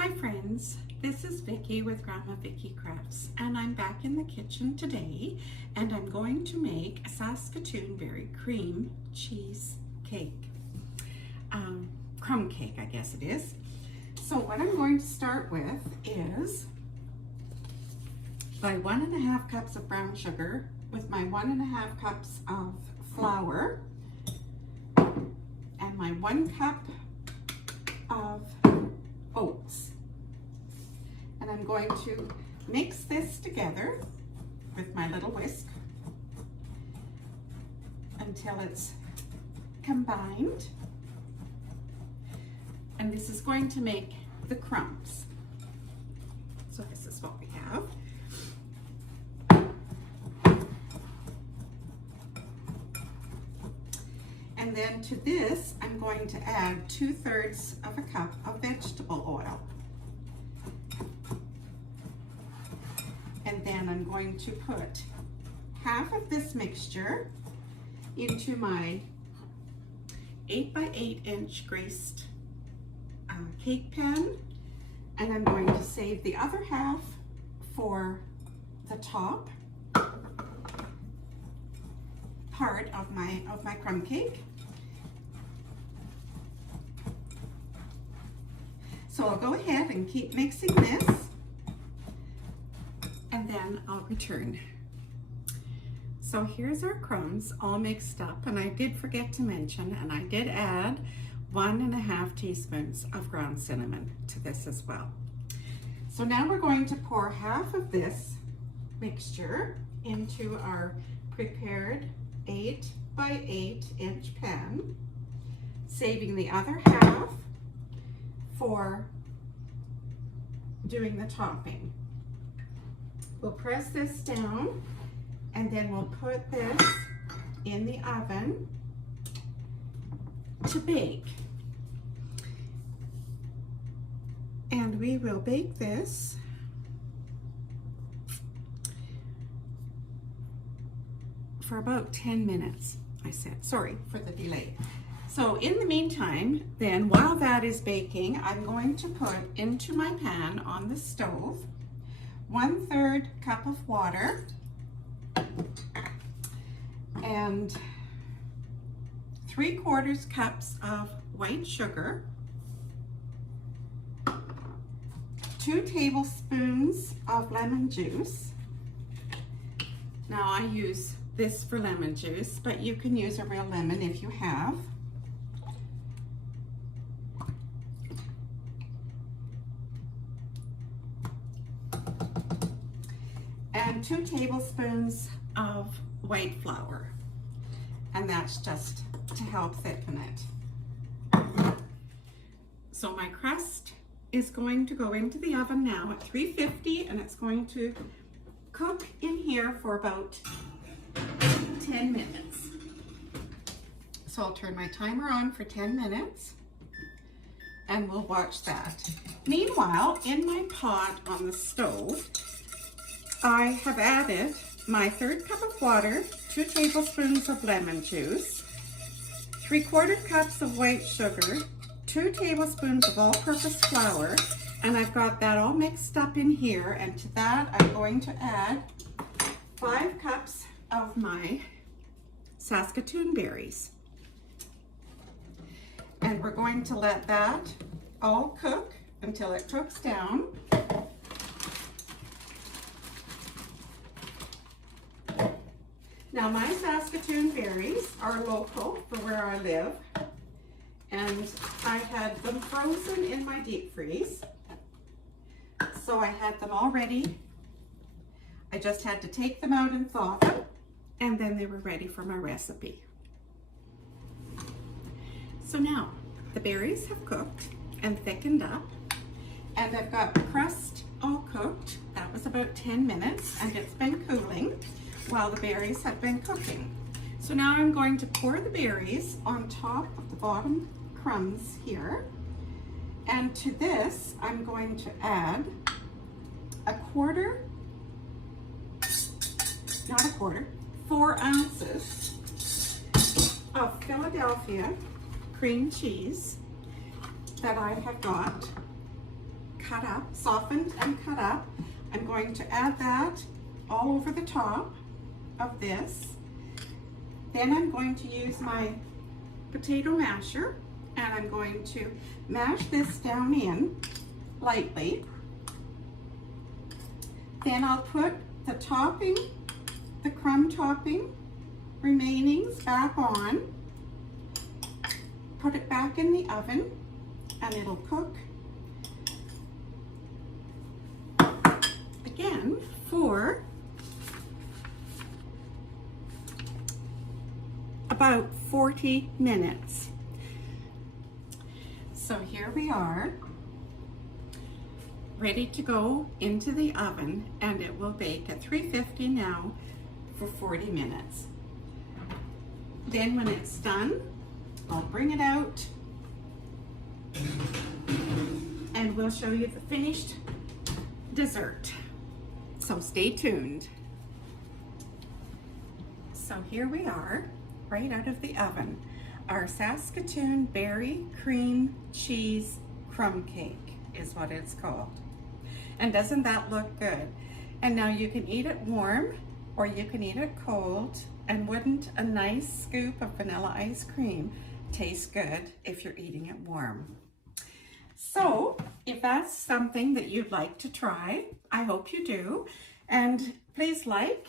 Hi friends, this is Vicki with Grandma Vicki Crafts, and I'm back in the kitchen today, and I'm going to make a Saskatoon berry cream cheese cake. Crumb cake, I guess it is. So what I'm going to start with is my 1.5 cups of brown sugar with my 1.5 cups of flour and my 1 cup of oats. And I'm going to mix this together with my little whisk until it's combined. And this is going to make the crumbs. So this is what we have. And then to this, I'm going to add 2/3 of a cup of vegetable oil. And then I'm going to put half of this mixture into my 8x8 inch greased cake pan, and I'm going to save the other half for the top part of my crumb cake. So I'll go ahead and keep mixing this, and then I'll return. So here's our crumbs all mixed up, and I did forget to mention, and I did add 1.5 teaspoons of ground cinnamon to this as well. So now we're going to pour half of this mixture into our prepared 8x8 inch pan, saving the other half for doing the topping. We'll press this down, and then we'll put this in the oven to bake. And we will bake this for about 10 minutes, I said. Sorry for the delay. So in the meantime, then, while that is baking, I'm going to put into my pan on the stove 1/3 cup of water and 3/4 cups of white sugar, 2 tablespoons of lemon juice. Now I use this for lemon juice, but you can use a real lemon if you have. And 2 tablespoons of white flour, and that's just to help thicken it. So my crust is going to go into the oven now at 350, and it's going to cook in here for about 10 minutes. So I'll turn my timer on for 10 minutes and we'll watch that. Meanwhile, in my pot on the stove, I have added my 1/3 cup of water, 2 tablespoons of lemon juice, 3/4 cups of white sugar, 2 tablespoons of all-purpose flour, and I've got that all mixed up in here. And to that, I'm going to add 5 cups of my Saskatoon berries. And we're going to let that all cook until it cooks down. Now my Saskatoon berries are local for where I live, and I had them frozen in my deep freeze. So I had them all ready. I just had to take them out and thaw them, and then they were ready for my recipe. So now the berries have cooked and thickened up, and I've got the crust all cooked. That was about 10 minutes, and it's been cooling while the berries have been cooking. So now I'm going to pour the berries on top of the bottom crumbs here, and to this I'm going to add 4 ounces of Philadelphia cream cheese that I have got cut up, softened and cut up. I'm going to add that all over the top of this. Then I'm going to use my potato masher and I'm going to mash this down in lightly. Then I'll put the topping, the crumb topping, remainings back on, put it back in the oven, and it'll cook again for about 40 minutes. So here we are, ready to go into the oven, and it will bake at 350 now for 40 minutes. Then when it's done, I'll bring it out and we'll show you the finished dessert. So stay tuned. So here we are, right out of the oven. Our Saskatoon berry cream cheese crumb cake is what it's called. And doesn't that look good? And now you can eat it warm or you can eat it cold. And wouldn't a nice scoop of vanilla ice cream taste good if you're eating it warm? So if that's something that you'd like to try, I hope you do. And please like,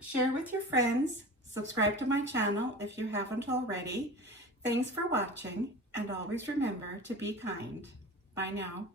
share with your friends, subscribe to my channel if you haven't already. Thanks for watching, and always remember to be kind. Bye now.